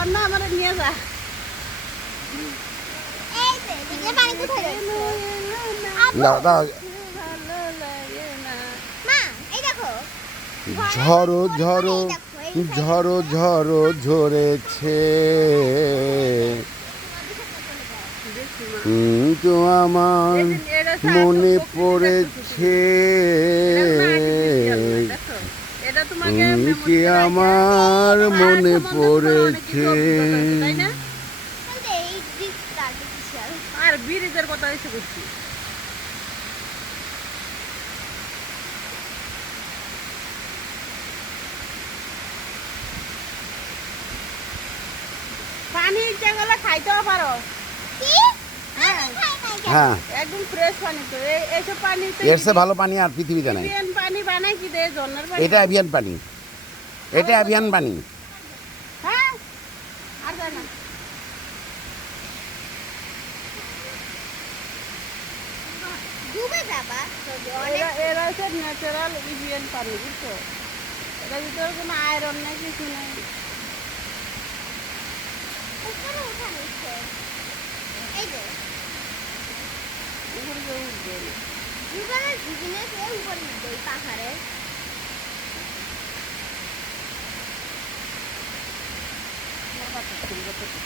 ঝর্ণা আমার নিয়ে যা। এই যে দেখলে পানি কোথায় যাচ্ছে? দাও দাও। ভালো লাগে না। মা এই দেখো ঝড়ো ঝড়ো এই দেখো, এই side এ ঝড়ো ঝড়ো ঝরেছে, দেখছি মা। কিন্তু আমার এই যে এটা হচ্ছে মনে আসল প্রকৃতির একটা পড়েছে, ছবি। এটা কোনো artificial না, দেখো। এটা তোমাকে কি memory তে রাখা। আমার পাহাড় মনে সম্বন্ধে তোমার অনেক কিছু পড়েছে। অভিজ্ঞতা আছে, তাই না? কিন্তু এই দিকটা আর্টিফিশিয়াল। আর ব্রিজের কথা এসে করছি। পানি ইচ্ছা করলে খাইতেও পারো। কি হ্যাঁ, খাই নাই কেন? হ্যাঁ, একদম ফ্রেশ পানি তো। এইসব পানি তো এর চেয়ে ভালো পানি আর পৃথিবীতে নাই। এভিয়ান পানি বানায় কি দেয়? ঝর্ণার পানি। এটা অ্যাভিয়ান পানি, এটা অ্যাভিয়ান পানি। হ্যাঁ, আর যায় না। ডুবে যাবা তো অনেক এরা হচ্ছে ন্যাচারাল এভিয়ান পানি, বুঝছো? এটার ভিতরে কোনো আয়রন নেই, কিছু নেই। উপরে উঠানো হচ্ছে। এই যে উপরে কেউ উঠবে না। জীবনের বিজনেস এর উপরে উঠবে এই পাহাড়ে। আমার বাচ্চা ছিল, বাচ্চা ছিল।